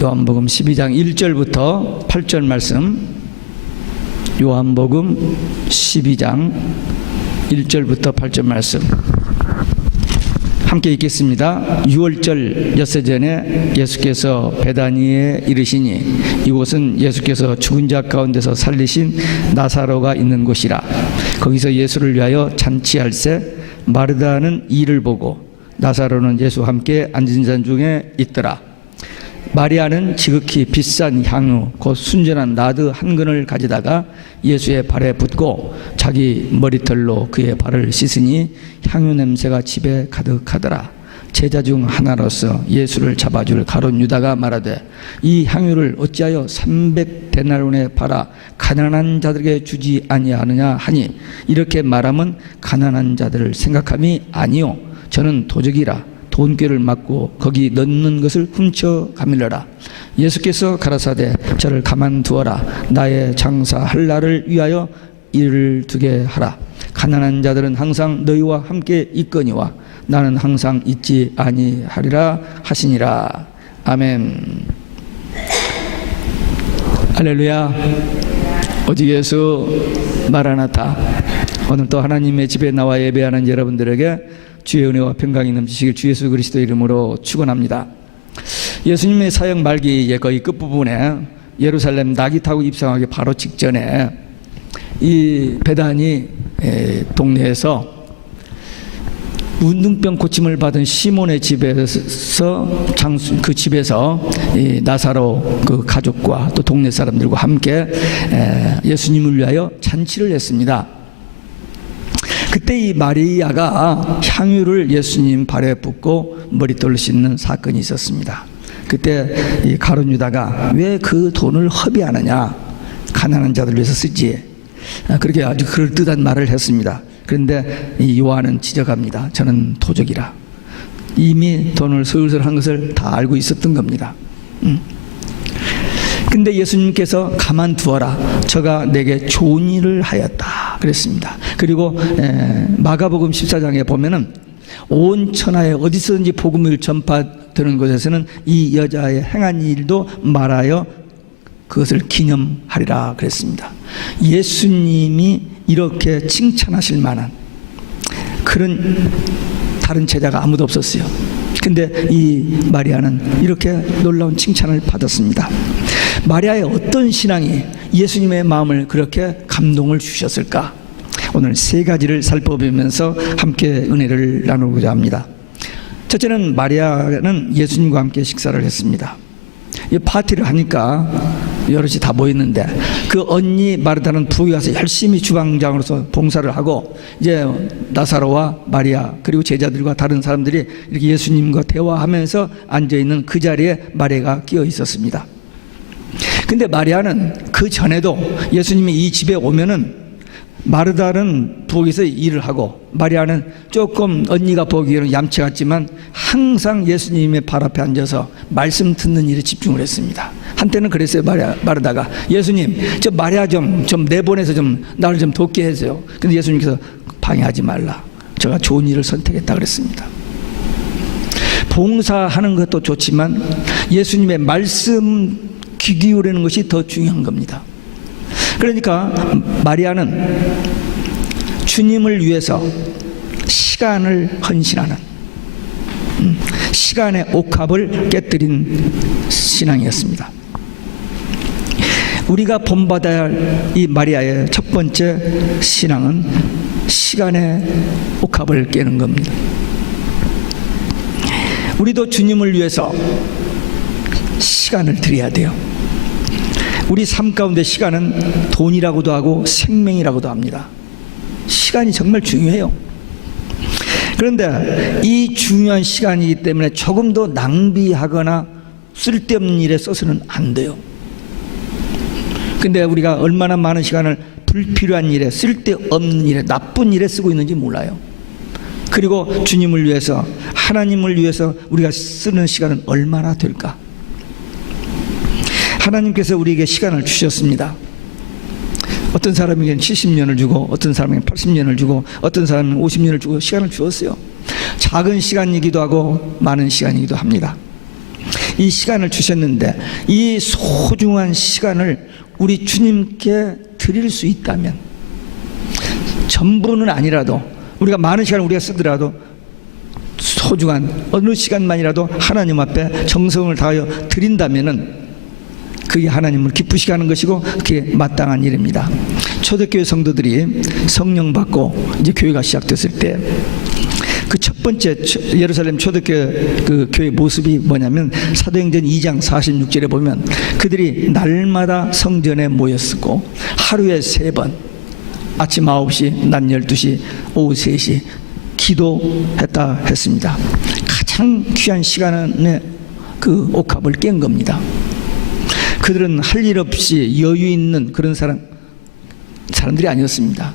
요한복음 12장 1절부터 8절 말씀, 요한복음 12장 1절부터 8절 말씀 함께 읽겠습니다. 6월절 엿새 전에 예수께서 베다니에 이르시니 이곳은 예수께서 죽은 자 가운데서 살리신 나사로가 있는 곳이라. 거기서 예수를 위하여 잔치할새 마르다는 이를 보고 나사로는 예수와 함께 앉은 자 중에 있더라. 마리아는 지극히 비싼 향유 곧 순전한 나드 한 근을 가져다가 예수의 발에 붓고 자기 머리털로 그의 발을 씻으니 향유 냄새가 집에 가득하더라. 제자 중 하나로서 예수를 잡아줄 가룟 유다가 말하되 이 향유를 어찌하여 300데나리온에 팔아 가난한 자들에게 주지 아니하느냐 하니, 이렇게 말하면 가난한 자들을 생각함이 아니요 저는 도적이라 돈꾀를 맞고 거기 넣는 것을 훔쳐 가밀러라. 예수께서 가라사대 저를 가만두어라. 나의 장사할 날을 위하여 일을 두게 하라. 가난한 자들은 항상 너희와 함께 있거니와 나는 항상 있지 아니하리라 하시니라. 아멘. 할렐루야. 오직 예수 마라나타. 오늘 또 하나님의 집에 나와 예배하는 여러분들에게 주의 은혜와 평강이 넘치시길 주 예수 그리스도 이름으로 축원합니다. 예수님의 사역 말기의 거의 끝부분에 예루살렘 낙이 타고 입성하기 바로 직전에 이 베다니 동네에서 운동병 고침을 받은 시몬의 집에서 그 집에서 이 나사로 그 가족과 또 동네 사람들과 함께 예수님을 위하여 잔치를 했습니다. 그때 이 마리아가 향유를 예수님 발에 붓고 머리털로 씻는 사건이 있었습니다. 그때 이 가룟 유다가 왜 그 돈을 허비하느냐, 가난한 자들을 위해서 쓰지, 그렇게 아주 그럴듯한 말을 했습니다. 그런데 이 요한은 지적합니다. 저는 도적이라. 이미 돈을 슬슬 한 것을 다 알고 있었던 겁니다. 근데 예수님께서 가만두어라. 저가 내게 좋은 일을 하였다 그랬습니다. 그리고 마가복음 14장에 보면은 온 천하에 어디서든지 복음을 전파되는 곳에서는 이 여자의 행한 일도 말하여 그것을 기념하리라 그랬습니다. 예수님이 이렇게 칭찬하실 만한 그런 다른 제자가 아무도 없었어요. 근데 이 마리아는 이렇게 놀라운 칭찬을 받았습니다. 마리아의 어떤 신앙이 예수님의 마음을 그렇게 감동을 주셨을까? 오늘 세 가지를 살펴보면서 함께 은혜를 나누고자 합니다. 첫째는 마리아는 예수님과 함께 식사를 했습니다. 이 파티를 하니까 여럿이 다 모였는데 그 언니 마르다는 부엌에 가서 열심히 주방장으로서 봉사를 하고, 이제 나사로와 마리아 그리고 제자들과 다른 사람들이 이렇게 예수님과 대화하면서 앉아있는 그 자리에 마리아가 끼어 있었습니다. 근데 마리아는 그 전에도 예수님이 이 집에 오면은 마르다는 부엌에서 일을 하고 마리아는 조금 언니가 보기에는 얌체 같지만 항상 예수님의 발 앞에 앉아서 말씀 듣는 일에 집중을 했습니다. 한때는 그랬어요. 마르다가 예수님 저 마리아 좀 내보내서 좀 나를 좀 돕게 해주세요. 근데 예수님께서 방해하지 말라. 제가 좋은 일을 선택했다 그랬습니다. 봉사하는 것도 좋지만 예수님의 말씀 귀 기울이는 것이 더 중요한 겁니다. 그러니까 마리아는 주님을 위해서 시간을 헌신하는, 시간의 옥합을 깨뜨린 신앙이었습니다. 우리가 본받아야 할 이 마리아의 첫 번째 신앙은 시간의 옥합을 깨는 겁니다. 우리도 주님을 위해서 시간을 드려야 돼요. 우리 삶 가운데 시간은 돈이라고도 하고 생명이라고도 합니다. 시간이 정말 중요해요. 그런데 이 중요한 시간이기 때문에 조금도 낭비하거나 쓸데없는 일에 써서는 안 돼요. 근데 우리가 얼마나 많은 시간을 불필요한 일에, 쓸데없는 일에, 나쁜 일에 쓰고 있는지 몰라요. 그리고 주님을 위해서, 하나님을 위해서 우리가 쓰는 시간은 얼마나 될까? 하나님께서 우리에게 시간을 주셨습니다. 어떤 사람에게는 70년을 주고 어떤 사람에게는 80년을 주고 어떤 사람은 50년을 주고 시간을 주었어요. 작은 시간이기도 하고 많은 시간이기도 합니다. 이 시간을 주셨는데 이 소중한 시간을 우리 주님께 드릴 수 있다면, 전부는 아니라도 우리가 많은 시간을 우리가 쓰더라도 소중한 어느 시간만이라도 하나님 앞에 정성을 다하여 드린다면은 그게 하나님을 기쁘시게 하는 것이고 그게 마땅한 일입니다. 초대교회 성도들이 성령 받고 이제 교회가 시작됐을 때 그 첫 번째 예루살렘 초대교회 그 교회 모습이 뭐냐면 사도행전 2장 46절에 보면 그들이 날마다 성전에 모였었고 하루에 3번 아침 9시, 낮 12시, 오후 3시 기도했다 했습니다. 가장 귀한 시간에 그 옥합을 깬 겁니다. 그들은 할 일 없이 여유 있는 그런 사람들이 아니었습니다.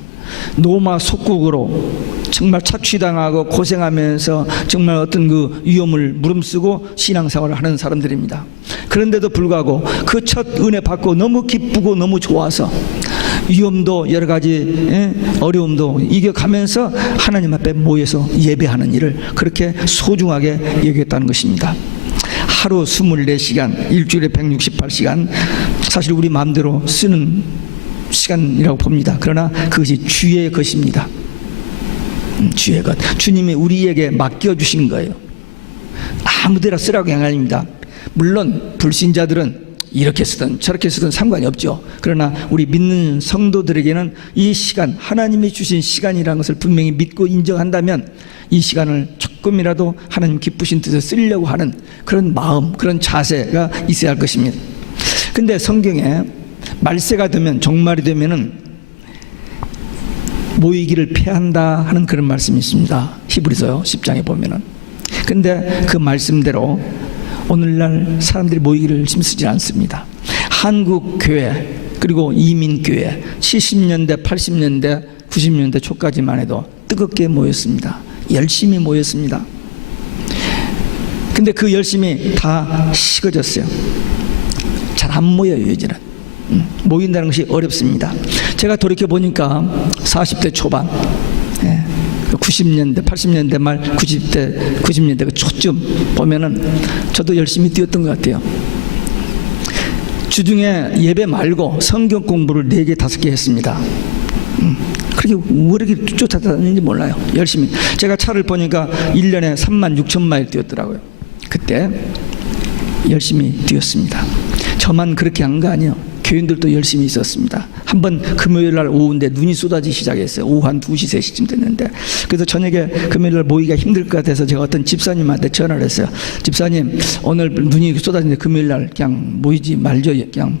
로마 속국으로 정말 착취당하고 고생하면서 정말 어떤 그 위험을 무릅쓰고 신앙생활을 하는 사람들입니다. 그런데도 불구하고 그 첫 은혜 받고 너무 기쁘고 너무 좋아서 위험도 여러 가지 어려움도 이겨가면서 하나님 앞에 모여서 예배하는 일을 그렇게 소중하게 여겼다는 것입니다. 하루 24시간, 일주일에 168시간, 사실 우리 마음대로 쓰는 시간이라고 봅니다. 그러나 그것이 주의 것입니다. 주의 것. 주님이 우리에게 맡겨주신 거예요. 아무데나 쓰라고 한 게 아닙니다. 물론 불신자들은 이렇게 쓰든 저렇게 쓰든 상관이 없죠. 그러나 우리 믿는 성도들에게는 이 시간, 하나님이 주신 시간이라는 것을 분명히 믿고 인정한다면 이 시간을 조금이라도 하나님 기쁘신 뜻에 쓰려고 하는 그런 마음, 그런 자세가 있어야 할 것입니다. 근데 성경에 말세가 되면, 종말이 되면은 모이기를 패한다 하는 그런 말씀이 있습니다. 히브리서 10장에 보면은. 근데 그 말씀대로 오늘날 사람들이 모이기를 힘쓰지 않습니다. 한국 교회 그리고 이민 교회 70년대, 80년대, 90년대 초까지만 해도 뜨겁게 모였습니다. 열심히 모였습니다. 근데 그 열심이 다 식어졌어요. 잘 안 모여요, 이제는. 모인다는 것이 어렵습니다. 제가 돌이켜 보니까 40대 초반, 90년대, 80년대 말, 90년대 그 초쯤 보면은 저도 열심히 뛰었던 것 같아요. 주중에 예배 말고 성경 공부를 4개, 5개 했습니다. 그렇게 왜 이렇게 쫓아다니는지 몰라요. 열심히. 제가 차를 보니까 1년에 36,000마일 뛰었더라고요. 그때 열심히 뛰었습니다. 저만 그렇게 한 거 아니에요. 교인들도 열심히 있었습니다. 한번 금요일날 오후인데 눈이 쏟아지기 시작했어요. 오후 한 2시, 3시쯤 됐는데, 그래서 저녁에 금요일날 모이기가 힘들 것 같아서 제가 어떤 집사님한테 전화를 했어요. 집사님, 오늘 눈이 쏟아지는데 금요일날 그냥 모이지 말죠. 그냥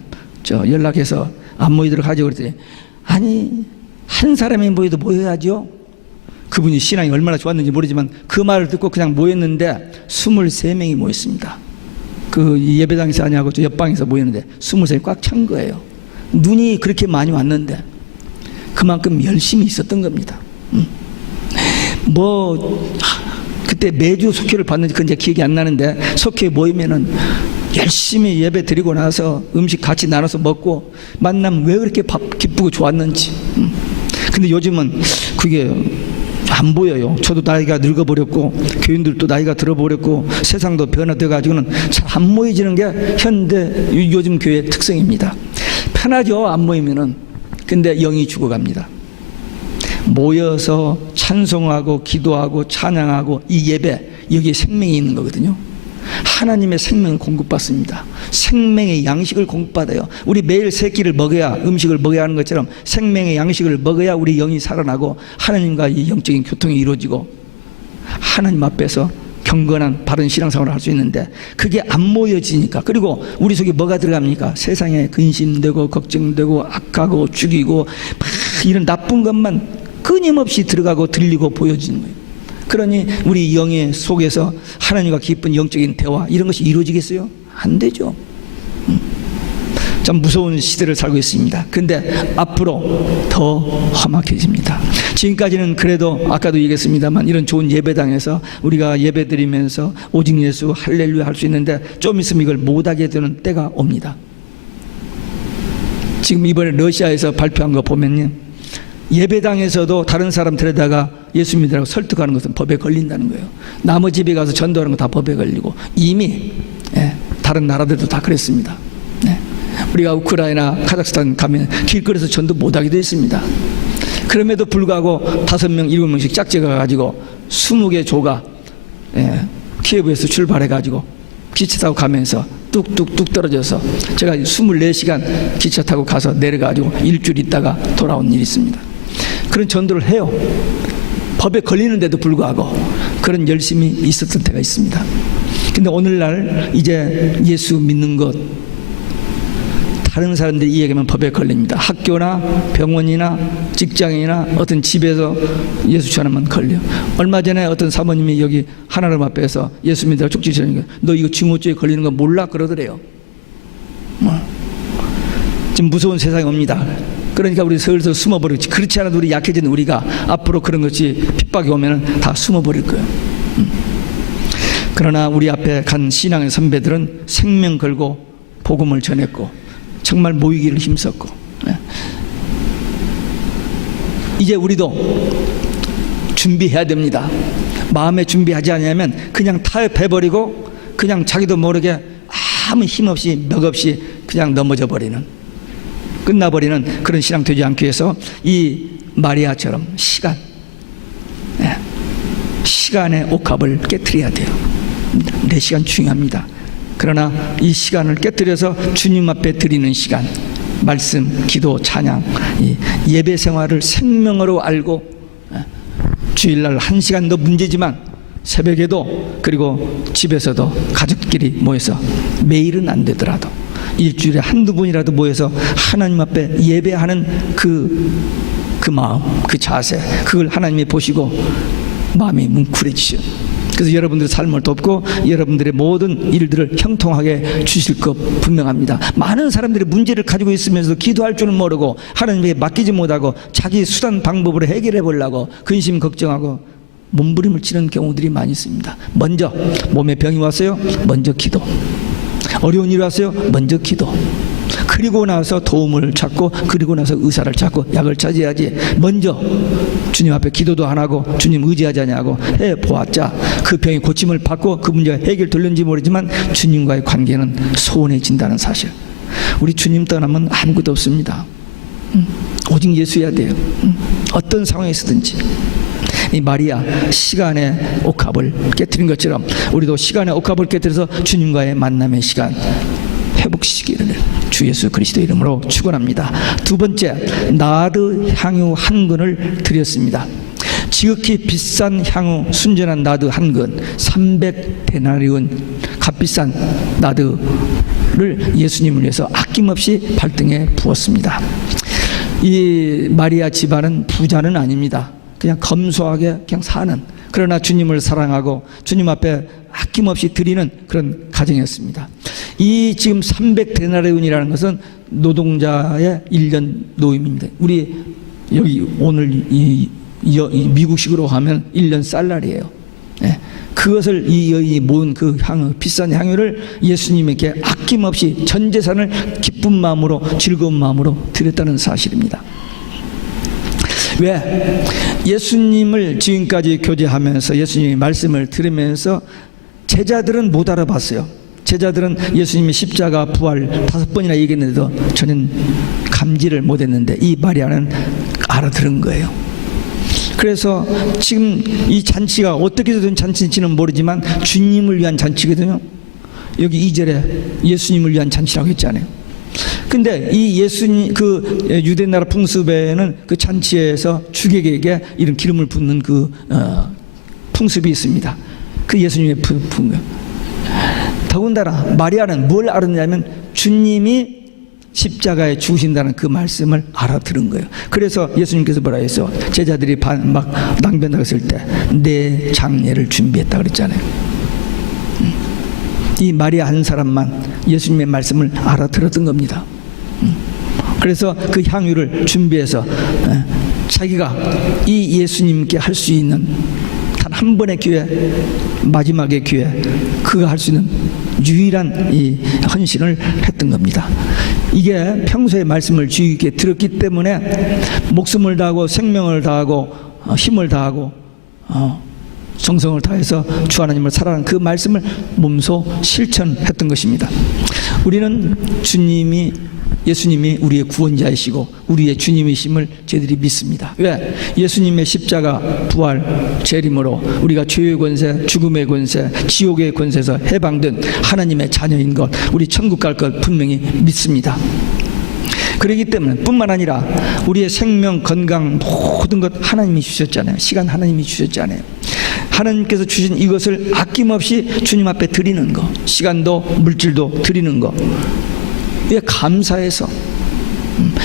연락해서 안 모이도록 하죠. 그랬더니 아니, 한 사람이 모여도 모여야죠. 그분이 신앙이 얼마나 좋았는지 모르지만 그 말을 듣고 그냥 모였는데 23명이 모였습니다. 그 예배당에서 아니하고 저 옆방에서 모였는데 23명이 꽉 찬 거예요. 눈이 그렇게 많이 왔는데 그만큼 열심히 있었던 겁니다. 그때 매주 속회를 받는지 그건 이제 기억이 안 나는데, 속회 모이면은 열심히 예배 드리고 나서 음식 같이 나눠서 먹고 만나면 왜 그렇게 기쁘고 좋았는지. 근데 요즘은 그게 안 보여요. 저도 나이가 늙어버렸고 교인들도 나이가 들어버렸고 세상도 변화돼가지고는 잘 안 모이지는 게 현대 요즘 교회의 특성입니다. 편하죠, 안 모이면은. 근데 영이 죽어갑니다. 모여서 찬송하고 기도하고 찬양하고 이 예배, 여기에 생명이 있는 거거든요. 하나님의 생명을 공급받습니다. 생명의 양식을 공급받아요. 우리 매일 세 끼를 먹어야, 음식을 먹어야 하는 것처럼 생명의 양식을 먹어야 우리 영이 살아나고 하나님과 이 영적인 교통이 이루어지고 하나님 앞에서 경건한 바른 신앙생활을 할 수 있는데, 그게 안 모여지니까, 그리고 우리 속에 뭐가 들어갑니까? 세상에 근심되고 걱정되고 악하고 죽이고 막 이런 나쁜 것만 끊임없이 들어가고 들리고 보여지는 거예요. 그러니 우리 영의 속에서 하나님과 깊은 영적인 대화, 이런 것이 이루어지겠어요? 안 되죠. 참 무서운 시대를 살고 있습니다. 근데 앞으로 더 험악해집니다. 지금까지는 그래도 아까도 얘기했습니다만 이런 좋은 예배당에서 우리가 예배드리면서 오직 예수 할렐루야 할 수 있는데, 좀 있으면 이걸 못하게 되는 때가 옵니다. 지금 이번에 러시아에서 발표한 거 보면요, 예배당에서도 다른 사람 데려다가 예수 믿으라고 설득하는 것은 법에 걸린다는 거예요. 나머지 집에 가서 전도하는 거 다 법에 걸리고 이미 다른 나라들도 다 그랬습니다. 네. 우리가 우크라이나, 카자흐스탄 가면 길거리에서 전도 못하게 되어 있습니다. 그럼에도 불구하고 5명, 7명씩 짝지가 가지고 20개 조가 키예브에서 출발해가지고 기차 타고 가면서 뚝뚝뚝 떨어져서 제가 24시간 기차 타고 가서 내려가지고 일주일 있다가 돌아온 일이 있습니다. 그런 전도를 해요. 법에 걸리는데도 불구하고 그런 열심이 있었던 때가 있습니다. 근데 오늘날 이제 예수 믿는 것, 다른 사람들이 이야기하면 법에 걸립니다. 학교나 병원이나 직장이나 어떤 집에서 예수 전하면 걸려. 얼마 전에 어떤 사모님이 여기 하나님 앞에서 예수 믿으라 쪽지 주니까 너 이거 징후죄에 걸리는 거 몰라? 그러더래요. 지금 무서운 세상이 옵니다. 그러니까 우리 슬슬 숨어버리지. 그렇지 않아도 우리 약해진 우리가 앞으로 그런 것이 핍박이 오면 다 숨어버릴 거예요. 그러나 우리 앞에 간 신앙의 선배들은 생명 걸고 복음을 전했고 정말 모이기를 힘썼고, 이제 우리도 준비해야 됩니다. 마음에 준비하지 않으면 그냥 타협해버리고 그냥 자기도 모르게 아무 힘없이 멱없이 그냥 넘어져 버리는, 끝나버리는 그런 신앙 되지 않기 위해서 이 마리아처럼 시간의 옥합을 깨트려야 돼요. 내 시간 중요합니다. 그러나 이 시간을 깨뜨려서 주님 앞에 드리는 시간, 말씀, 기도, 찬양, 이 예배 생활을 생명으로 알고 주일날 1시간도 문제지만 새벽에도 그리고 집에서도 가족끼리 모여서 매일은 안 되더라도 일주일에 한두 번이라도 모여서 하나님 앞에 예배하는 그 마음, 그 자세, 그걸 하나님이 보시고 마음이 뭉클해지죠. 그래서 여러분들의 삶을 돕고 여러분들의 모든 일들을 형통하게 주실 것 분명합니다. 많은 사람들이 문제를 가지고 있으면서 기도할 줄은 모르고 하나님에게 맡기지 못하고 자기 수단 방법으로 해결해 보려고 근심 걱정하고 몸부림을 치는 경우들이 많이 있습니다. 먼저 몸에 병이 왔어요? 먼저 기도. 어려운 일이 왔어요? 먼저 기도. 그리고 나서 도움을 찾고 그리고 나서 의사를 찾고 약을 찾아야지. 먼저 주님 앞에 기도도 안 하고 주님 의지하지 않냐고 해보았자 그 병이 고침을 받고 그 문제가 해결될는지 모르지만 주님과의 관계는 소원해진다는 사실. 우리 주님 떠나면 아무것도 없습니다. 오직 예수여야 돼요. 어떤 상황에 있든지. 이 마리아 시간의 옥합을 깨트린 것처럼 우리도 시간의 옥합을 깨트려서 주님과의 만남의 시간 회복시키기를 주 예수 그리스도 이름으로 축원합니다. 두 번째, 나드 향유 한 근을 드렸습니다. 지극히 비싼 향유, 순전한 나드 한 근, 300데나리온 값비싼 나드를 예수님을 위해서 아낌없이 발등에 부었습니다. 이 마리아 집안은 부자는 아닙니다. 그냥 검소하게 그냥 사는, 그러나 주님을 사랑하고 주님 앞에 아낌없이 드리는 그런 가정이었습니다. 이 지금 300데나리온이라는 것은 노동자의 1년 노임입니다. 우리 여기 오늘 이 미국식으로 하면 1년 살날이에요. 그것을 이 여인이 모은 그 향유, 비싼 향유를 예수님에게 아낌없이 전 재산을 기쁜 마음으로 즐거운 마음으로 드렸다는 사실입니다. 왜? 예수님을 지금까지 교제하면서 예수님의 말씀을 들으면서 제자들은 못 알아봤어요. 제자들은 예수님의 십자가 부활 5번이나 얘기했는데도 전혀 감지를 못했는데 이 마리아는 알아들은 거예요. 그래서 지금 이 잔치가 어떻게 된 잔치인지는 모르지만 주님을 위한 잔치거든요. 여기 2절에 예수님을 위한 잔치라고 했잖아요. 근데 이 예수님, 그 유대 나라 풍습에는 그 잔치에서 주객에게 이런 기름을 붓는 그 풍습이 있습니다. 그 예수님의 붓는. 더군다나 마리아는 뭘 알았냐면 주님이 십자가에 죽으신다는 그 말씀을 알아들은 거예요. 그래서 예수님께서 뭐라 했어? 제자들이 막 낭변당했을 때 내 장례를 준비했다 그랬잖아요. 이 마리아 한 사람만 예수님의 말씀을 알아들었던 겁니다. 그래서 그 향유를 준비해서 자기가 이 예수님께 할 수 있는 단 한 번의 기회, 마지막의 기회, 그가 할 수 있는 유일한 이 헌신을 했던 겁니다. 이게 평소에 말씀을 주의 깊게 들었기 때문에 목숨을 다하고 생명을 다하고 힘을 다하고 정성을 다해서 주 하나님을 사랑하는 그 말씀을 몸소 실천했던 것입니다. 우리는 예수님이 우리의 구원자이시고 우리의 주님이심을 저희들이 믿습니다. 왜? 예수님의 십자가 부활 재림으로 우리가 죄의 권세, 죽음의 권세, 지옥의 권세에서 해방된 하나님의 자녀인 것, 우리 천국 갈 것 분명히 믿습니다. 그렇기 때문에 뿐만 아니라 우리의 생명, 건강 모든 것 하나님이 주셨잖아요. 시간 하나님이 주셨잖아요. 하나님께서 주신 이것을 아낌없이 주님 앞에 드리는 것, 시간도 물질도 드리는 것, 이게 감사해서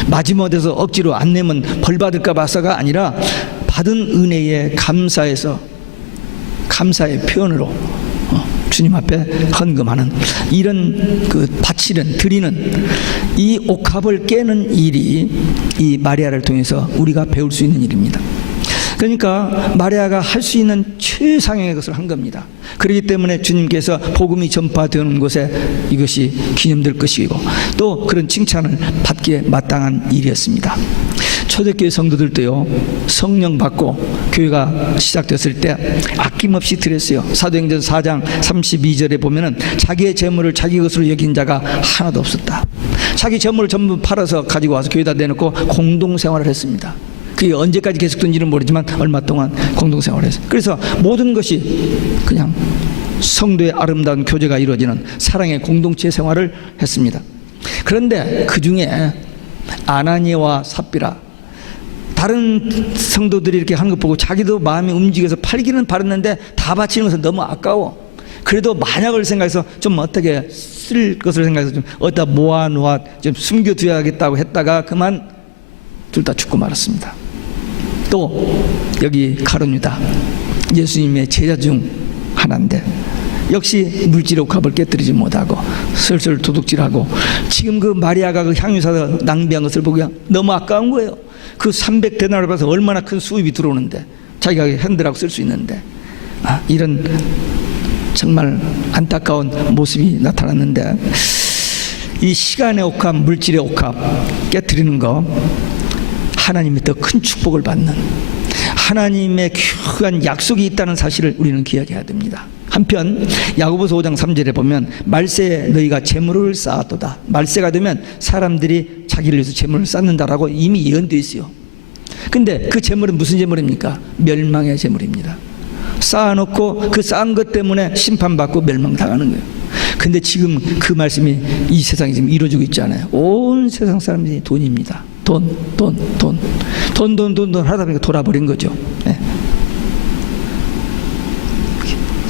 마지못해서 억지로 안 내면 벌 받을까 봐서가 아니라 받은 은혜에 감사해서 감사의 표현으로 주님 앞에 헌금하는 이런 그 바치는 드리는 이 옥합을 깨는 일이 이 마리아를 통해서 우리가 배울 수 있는 일입니다. 그러니까 마리아가 할 수 있는 최상의 것을 한 겁니다. 그렇기 때문에 주님께서 복음이 전파되는 곳에 이것이 기념될 것이고 또 그런 칭찬을 받기에 마땅한 일이었습니다. 초대교회 성도들도요, 성령 받고 교회가 시작됐을 때 아낌없이 드렸어요. 사도행전 4장 32절에 보면은 자기의 재물을 자기 것으로 여긴 자가 하나도 없었다. 자기 재물을 전부 팔아서 가지고 와서 교회에다 내놓고 공동생활을 했습니다. 그게 언제까지 계속된지는 모르지만 얼마 동안 공동생활을 했어요. 그래서 모든 것이 그냥 성도의 아름다운 교제가 이루어지는 사랑의 공동체 생활을 했습니다. 그런데 그 중에 아나니아와 삽비라, 다른 성도들이 이렇게 하는 것 보고 자기도 마음이 움직여서 팔기는 바랐는데 다 바치는 것은 너무 아까워. 그래도 만약을 생각해서 좀 어떻게 쓸 것을 생각해서 좀 어디다 모아놓아 좀 숨겨둬야겠다고 했다가 그만 둘 다 죽고 말았습니다. 또 여기 가룟유다, 예수님의 제자 중 하나인데 역시 물질의 옥합을 깨뜨리지 못하고 슬슬 도둑질하고, 지금 그 마리아가 그 향유사 낭비한 것을 보고 너무 아까운 거예요. 그 300데나리를 받아서 얼마나 큰 수입이 들어오는데, 자기가 핸들하고 쓸 수 있는데, 이런 정말 안타까운 모습이 나타났는데, 이 시간의 옥합, 물질의 옥합 깨뜨리는 거, 하나님이 더 큰 축복을 받는 하나님의 귀한 약속이 있다는 사실을 우리는 기억해야 됩니다. 한편 야고보서 5장 3절에 보면 말세에 너희가 재물을 쌓았도다. 말세가 되면 사람들이 자기를 위해서 재물을 쌓는다라고 이미 예언되어 있어요. 근데 그 재물은 무슨 재물입니까? 멸망의 재물입니다. 쌓아놓고 그 쌓은 것 때문에 심판받고 멸망당하는 거예요. 근데 지금 그 말씀이 이 세상에 지금 이루어지고 있잖아요. 온 세상 사람들이 돈입니다. 돈 하다 보니까 돌아버린 거죠. 네.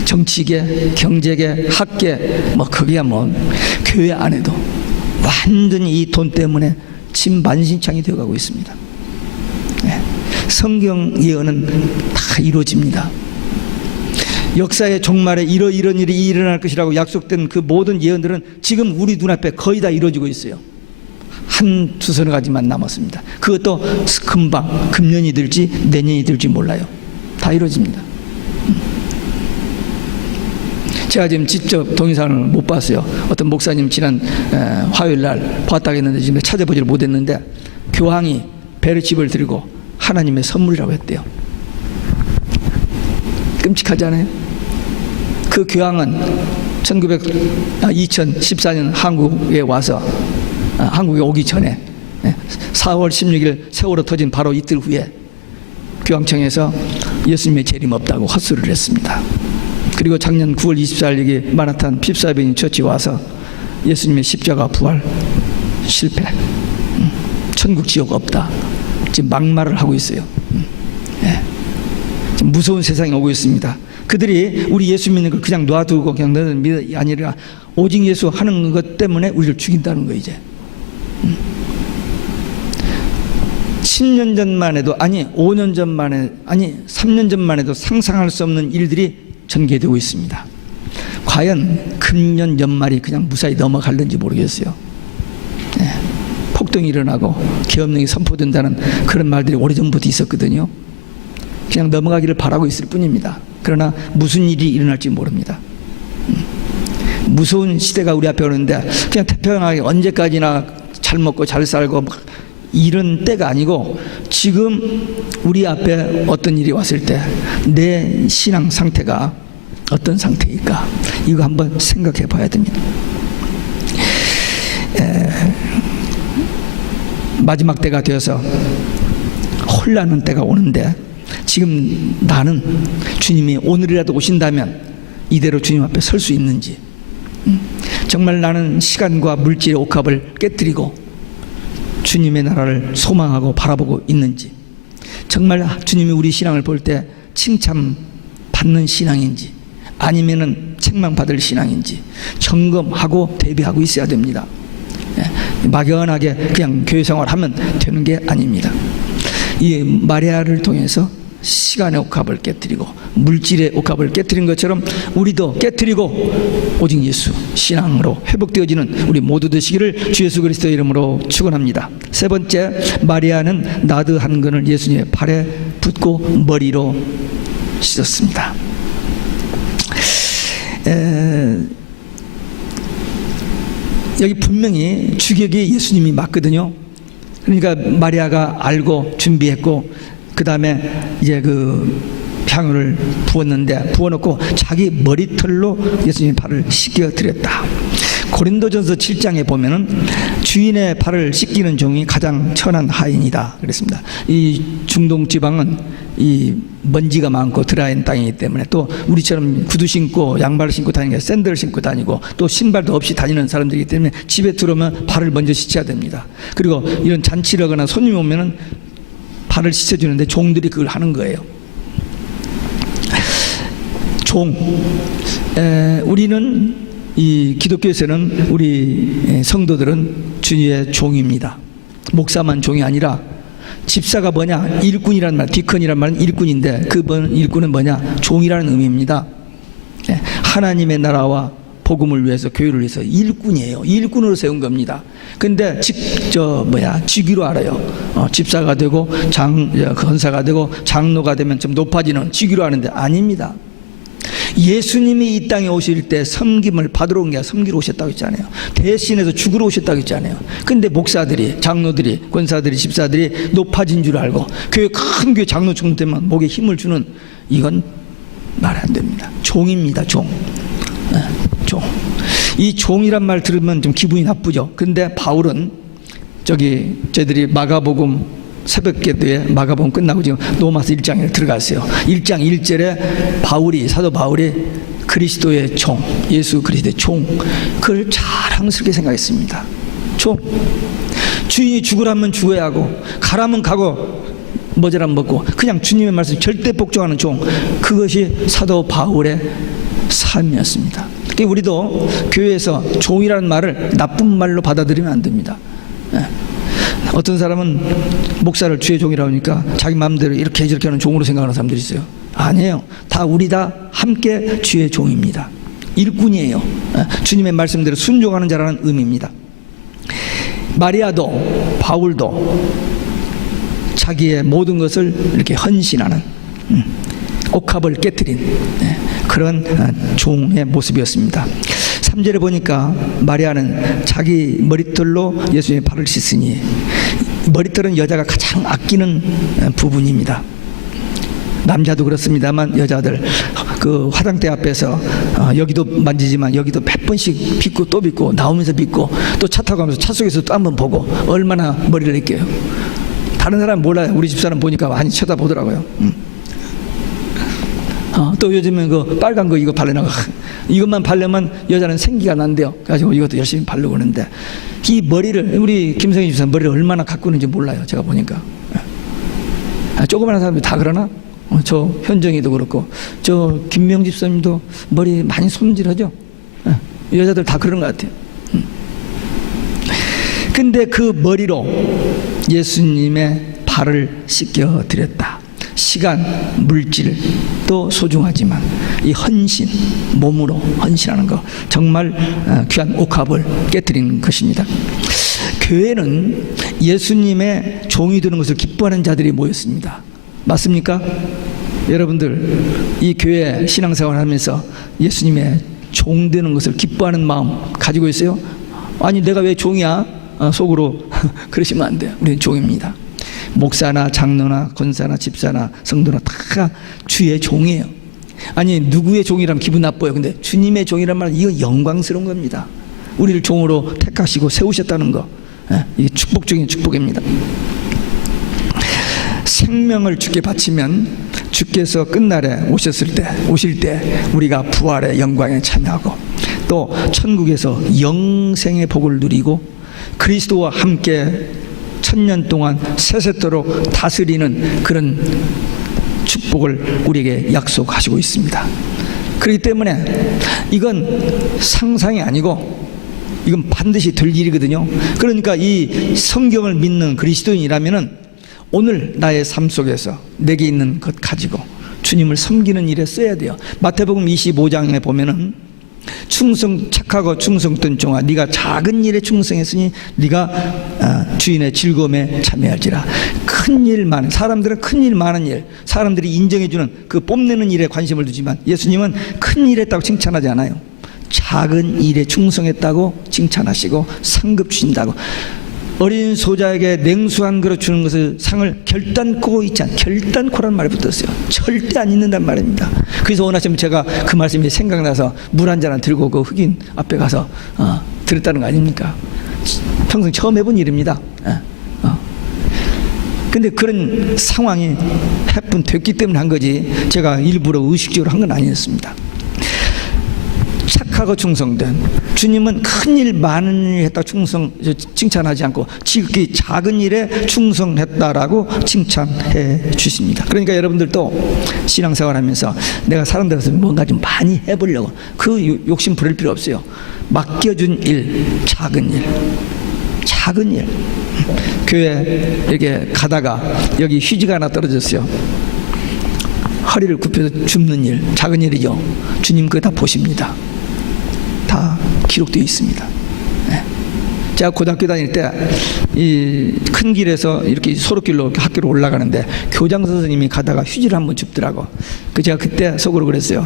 정치계, 경제계, 학계, 뭐 거기야 뭐 교회 안에도 완전히 이 돈 때문에 진만신창이 되어가고 있습니다. 네. 성경 예언은 다 이루어집니다. 역사의 종말에 이런 일이 일어날 것이라고 약속된 그 모든 예언들은 지금 우리 눈앞에 거의 다 이루어지고 있어요. 한두 서너 가지만 남았습니다. 그것도 금방 금년이 될지 내년이 될지 몰라요. 다 이루어집니다. 제가 지금 직접 동영상을 못 봤어요. 어떤 목사님 지난 화요일 날 봤다고 했는데 지금 찾아보지를 못했는데, 교황이 베르칩을 들고 하나님의 선물이라고 했대요. 끔찍하지 않아요? 그 교황은 2014년 한국에 와서, 한국에 오기 전에 4월 16일 세월호 터진 바로 이틀 후에 교황청에서 예수님의 재림 없다고 헛소리를 했습니다. 그리고 작년 9월 24일 여기 마나탄 핍사베인 처치 와서 예수님의 십자가 부활 실패, 천국 지옥 없다, 지금 막말을 하고 있어요. 무서운 세상이 오고 있습니다. 그들이 우리 예수 믿는 걸 그냥 놔두고 그냥 너는 믿어 아니라 오직 예수 하는 것 때문에 우리를 죽인다는 거. 이제 10년 전만 해도, 아니 5년 전만 해, 아니 3년 전만 해도 상상할 수 없는 일들이 전개되고 있습니다. 과연 금년 연말이 그냥 무사히 넘어갈는지 모르겠어요. 네. 폭동이 일어나고 계엄령이 선포된다는 그런 말들이 오래전부터 있었거든요. 그냥 넘어가기를 바라고 있을 뿐입니다. 그러나 무슨 일이 일어날지 모릅니다. 무서운 시대가 우리 앞에 오는데 그냥 태평하게 언제까지나 잘 먹고 잘 살고 막 이런 때가 아니고 지금 우리 앞에 어떤 일이 왔을 때 내 신앙 상태가 어떤 상태일까? 이거 한번 생각해 봐야 됩니다. 마지막 때가 되어서 혼란한 때가 오는데 지금 나는 주님이 오늘이라도 오신다면 이대로 주님 앞에 설 수 있는지, 정말 나는 시간과 물질의 옥합을 깨뜨리고 주님의 나라를 소망하고 바라보고 있는지, 정말 주님이 우리 신앙을 볼 때 칭찬받는 신앙인지 아니면은 책망받을 신앙인지 점검하고 대비하고 있어야 됩니다. 막연하게 그냥 교회 생활하면 되는 게 아닙니다. 이 마리아를 통해서 시간의 옥합을 깨뜨리고 물질의 옥합을 깨뜨린 것처럼 우리도 깨뜨리고 오직 예수 신앙으로 회복되어지는 우리 모두 되시기를 주 예수 그리스도의 이름으로 축원합니다. 세 번째, 마리아는 나드 한 근을 예수님의 발에 붓고 머리로 씻었습니다. 여기 분명히 주객이 예수님이 맞거든요. 그러니까 마리아가 알고 준비했고 그 다음에 이제 그 향유를 부었는데 부어놓고 자기 머리털로 예수님의 발을 씻겨 드렸다. 고린도전서 7장에 보면은 주인의 발을 씻기는 종이 가장 천한 하인이다 그랬습니다. 이 중동 지방은 이 먼지가 많고 드라이한 땅이기 때문에 또 우리처럼 구두 신고 양발을 신고 다니는 게 샌들을 신고 다니고 또 신발도 없이 다니는 사람들이기 때문에 집에 들어오면 발을 먼저 씻어야 됩니다. 그리고 이런 잔치를 하거나 손님이 오면은 발을 씻어주는데 종들이 그걸 하는 거예요. 종. 우리는 이 기독교에서는 우리 성도들은 주님의 종입니다. 목사만 종이 아니라 집사가 뭐냐? 일꾼이라는 말, 디컨이라는 말은 일꾼인데 그 일꾼은 뭐냐? 종이라는 의미입니다. 하나님의 나라와 복음을 위해서 교회를 위해서 일꾼이에요. 일꾼으로 세운 겁니다. 근데 직위로 알아요. 집사가 되고 권사가 되고 장로가 되면 좀 높아지는 직위로 하는데 아닙니다. 예수님이 이 땅에 오실 때 섬김을 받으러 온 게 아니라 섬기러 오셨다고 했잖아요. 대신해서 죽으러 오셨다고 했잖아요. 근데 목사들이, 장로들이, 권사들이, 집사들이 높아진 줄 알고 큰 교회 장로 정도 되면 목에 힘을 주는, 이건 말 안 됩니다. 종입니다. 종. 종. 이 종이란 말 들으면 좀 기분이 나쁘죠. 근데 바울은 저희들이 마가복음 새벽기도에 마가복음 끝나고 지금 로마서 1장에 들어갔어요. 1장 1절에 사도 바울이 그리스도의 종, 예수 그리스도의 종, 그걸 자랑스럽게 생각했습니다. 종. 주인이 죽으라면 죽어야 하고 가라면 가고 모자라면 먹고 그냥 주님의 말씀 절대 복종하는 종, 그것이 사도 바울의 삶이었습니다. 우리도 교회에서 종이라는 말을 나쁜 말로 받아들이면 안 됩니다. 어떤 사람은 목사를 주의 종이라고 하니까 자기 마음대로 이렇게 저렇게 하는 종으로 생각하는 사람들이 있어요. 아니에요. 우리 다 함께 주의 종입니다. 일꾼이에요. 주님의 말씀대로 순종하는 자라는 의미입니다. 마리아도 바울도 자기의 모든 것을 이렇게 헌신하는, 옥합을 깨뜨린 그런 종의 모습이었습니다. 3절에 보니까 마리아는 자기 머리털로 예수님의 발을 씻으니, 머리털은 여자가 가장 아끼는 부분입니다. 남자도 그렇습니다만 여자들 그 화장대 앞에서 여기도 만지지만 여기도 몇 번씩 빗고 또 빗고 나오면서 빗고 또 차 타고 가면서 차 속에서 또 한번 보고 얼마나 머리를 아껴요. 다른 사람 몰라요. 우리 집사람 보니까 많이 쳐다보더라고요. 또 요즘은 그 빨간 거 이거 바르나가, 이것만 바르면 여자는 생기가 난대요. 그래가지고 이것도 열심히 바르고 그러는데, 이 머리를, 우리 김성희 집사 머리를 얼마나 가꾸는지 몰라요. 제가 보니까. 조그마한 사람들이 다 그러나? 저 현정이도 그렇고 저 김명 집사님도 머리 많이 손질하죠. 여자들 다 그런 것 같아요. 근데 그 머리로 예수님의 발을 씻겨 드렸다. 시간, 물질 또 소중하지만 이 헌신, 몸으로 헌신하는 거 정말 귀한 옥합을 깨뜨리는 것입니다. 교회는 예수님의 종이 되는 것을 기뻐하는 자들이 모였습니다. 맞습니까? 여러분들 이 교회 신앙생활을 하면서 예수님의 종 되는 것을 기뻐하는 마음 가지고 있어요? 아니 내가 왜 종이야? 속으로 그러시면 안 돼요. 우리는 종입니다. 목사나 장로나 권사나 집사나 성도나 다 주의 종이에요. 아니 누구의 종이라면 기분 나빠요. 근데 주님의 종이란 말은 이거 영광스러운 겁니다. 우리를 종으로 택하시고 세우셨다는 거, 이게 축복 중인 축복입니다. 생명을 주께 바치면 주께서 끝날에 오실 때 우리가 부활의 영광에 참여하고 또 천국에서 영생의 복을 누리고 그리스도와 함께 천년 동안 세세토록 다스리는 그런 축복을 우리에게 약속하시고 있습니다. 그렇기 때문에 이건 상상이 아니고 이건 반드시 될 일이거든요. 그러니까 이 성경을 믿는 그리스도인이라면은 오늘 나의 삶 속에서 내게 있는 것 가지고 주님을 섬기는 일에 써야 돼요. 마태복음 25장에 보면은 착하고 충성된 종아, 네가 작은 일에 충성했으니 네가 주인의 즐거움에 참여할지라. 큰 일 많은 사람들은 큰 일 많은 일, 사람들이 인정해주는 그 뽐내는 일에 관심을 두지만 예수님은 큰 일 했다고 칭찬하지 않아요. 작은 일에 충성했다고 칭찬하시고 상급 주신다고. 어린 소자에게 냉수 한 그릇 주는 것을 상을 결단코 잊지 않, 결단코라는 말이 붙었어요. 절대 안 잊는단 말입니다. 그래서 오늘 아침 제가 그 말씀이 생각나서 물 한 잔 들고 그 흑인 앞에 가서 들었다는 거 아닙니까? 평생 처음 해본 일입니다. 근데 그런 상황이 됐기 때문에 한 거지 제가 일부러 의식적으로 한 건 아니었습니다. 착하고 충성된 주님은 큰 일 많은 일 했다 칭찬하지 않고 지극히 작은 일에 충성했다라고 칭찬해 주십니다. 그러니까 여러분들도 신앙생활하면서 내가 사람들한테 뭔가 좀 많이 해보려고 그 욕심 부릴 필요 없어요. 맡겨준 일, 작은 일. 교회 이렇게 가다가 여기 휴지가 하나 떨어졌어요. 허리를 굽혀서 줍는 일, 작은 일이죠. 주님 그거 다 보십니다. 다 기록되어 있습니다. 제가 고등학교 다닐 때 이 큰 길에서 이렇게 소로길로 학교로 올라가는데 교장 선생님이 가다가 휴지를 한번 줍더라고. 제가 그때 속으로 그랬어요.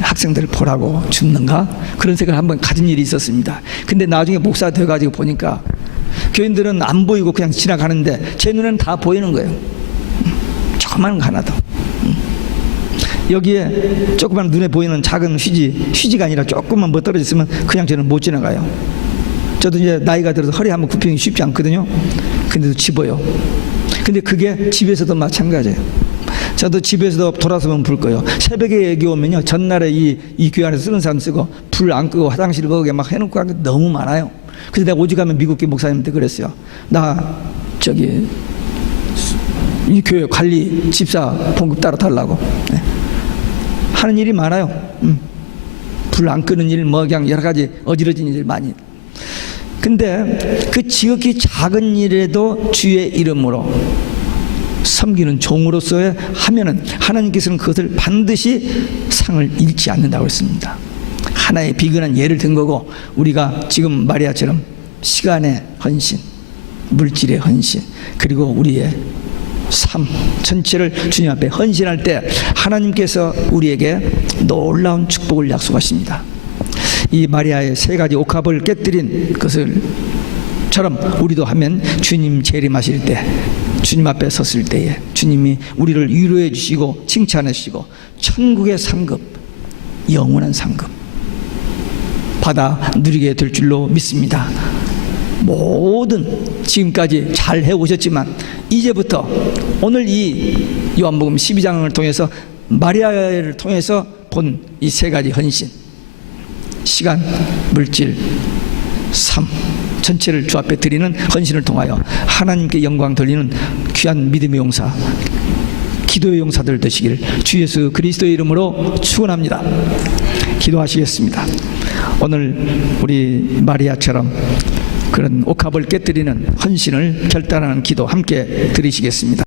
학생들을 보라고 줍는가? 그런 생각을 한번 가진 일이 있었습니다. 근데 나중에 목사 돼가지고 보니까 교인들은 안 보이고 그냥 지나가는데 제 눈에는 다 보이는 거예요. 조그만 거 하나도. 여기에 조그만 눈에 보이는 작은 휴지가 아니라 조금만 뭐 떨어졌으면 그냥 저는 못 지나가요. 저도 이제 나이가 들어서 허리 한번 굽히기 쉽지 않거든요. 근데도 집어요. 근데 그게 집에서도 마찬가지예요. 저도 집에서도 돌아서면 불 거예요. 새벽에 얘기 오면요, 전날에 이 교회 안에서 쓰는 사람 쓰고 불 안 끄고 화장실 먹게 막 해놓고 한 게 너무 많아요. 그래서 내가 오직하면 미국계 목사님한테 그랬어요. 나 이 교회 관리 집사 봉급 따로 달라고. 하는 일이 많아요. 불 안 끄는 일, 뭐 그냥 여러 가지 어지러진 일 많이. 근데 그 지극히 작은 일에도 주의 이름으로 섬기는 종으로서의 하면은 하나님께서는 그것을 반드시 상을 잃지 않는다고 했습니다. 하나의 비근한 예를 든 거고, 우리가 지금 마리아처럼 시간의 헌신, 물질의 헌신, 그리고 우리의 삶 전체를 주님 앞에 헌신할 때 하나님께서 우리에게 놀라운 축복을 약속하십니다. 이 마리아의 세 가지 옥합을 깨뜨린 것을처럼 우리도 하면 주님 재림하실 때, 주님 앞에 섰을 때에 주님이 우리를 위로해 주시고 칭찬해 주시고 천국의 상급, 영원한 상급 받아 누리게 될 줄로 믿습니다. 모든 지금까지 잘 해오셨지만 이제부터 오늘 이 요한복음 12장을 통해서 마리아를 통해서 본 이 세 가지 헌신, 시간, 물질, 삶 전체를 주 앞에 드리는 헌신을 통하여 하나님께 영광 돌리는 귀한 믿음의 용사, 기도의 용사들 되시길 주 예수 그리스도의 이름으로 축원합니다. 기도하시겠습니다. 오늘 우리 마리아처럼 그런 옥합을 깨뜨리는 헌신을 결단하는 기도 함께 드리시겠습니다.